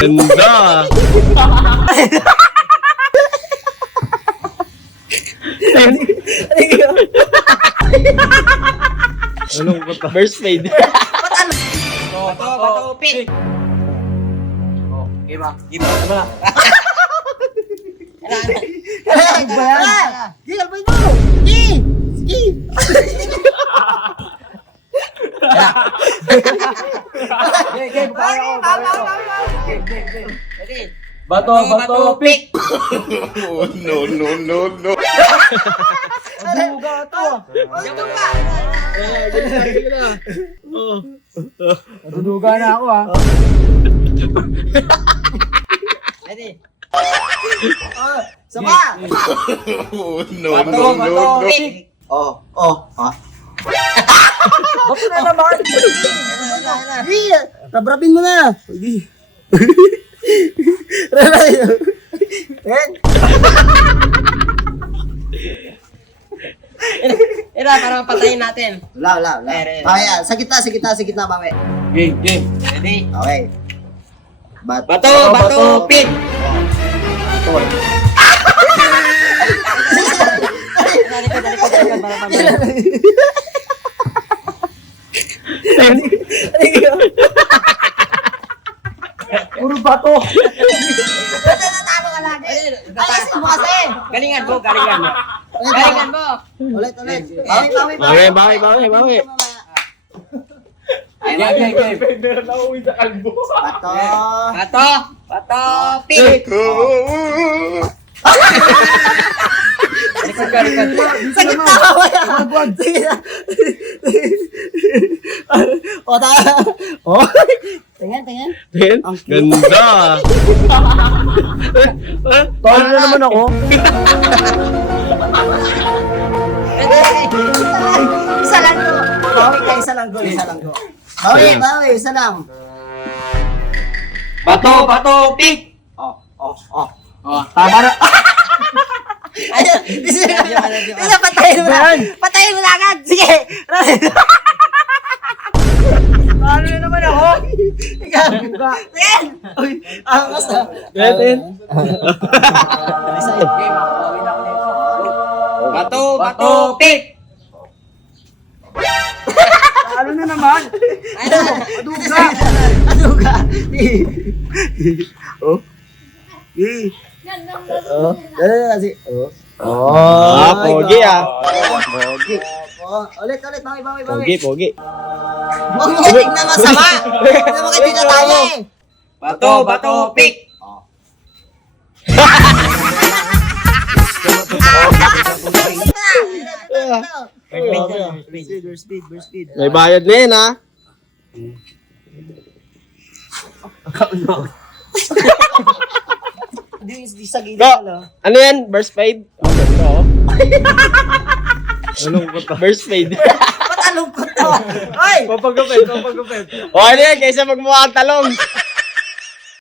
Ganda. Anong kota? First fade. Bato, pick. Game ah. Game ah. Ano na? Sige, albay mo. Sige. Sige. Game, bawi ako. Sige. Bato, pick. No. Duga to. Naduduga na ako ah. Ready? Sama. No. Pick. Ha? Bato na naman. Sige, nabrabin mo na. Sige. Ira, para patayin natin. Wala. Kaya, sa gitna, bawi. Game. Ready? Okay. Bato, pick. Puro bato. Natalo ka lagi. Ayusin mo kasi. Galingan mo. Ulit. Bawi. Game. Bato, pick. sa gitna ka ba yan? Sige na. Tingnan. Ben, ganda. Tawag na naman ako. Isa lang to. Bawi ka, isa lang go. Bawi, isa lang. Bato, pick. Tama na. Ayun, isa patayin mo na. Patayin mo na agad. Sige. Ano na naman ako? Ikaw. Tingnan. Uy, angas na. Game. Bato, pick. Ano na naman? Aduga. Kasi. Pogi ah. Ulit, bawi. Pogi. Huwag mo tignan masama. Hindi mo kita tayo eh. Bato, pick. Speed. May bayad na yun ah. Di sa gilid Go. pala. Ano yan? Burst fade? Anong kota? Burst fade. Ba't alungkot to? Hoy! Papagupit. O ano yan? Kaysa magmukha ang talong.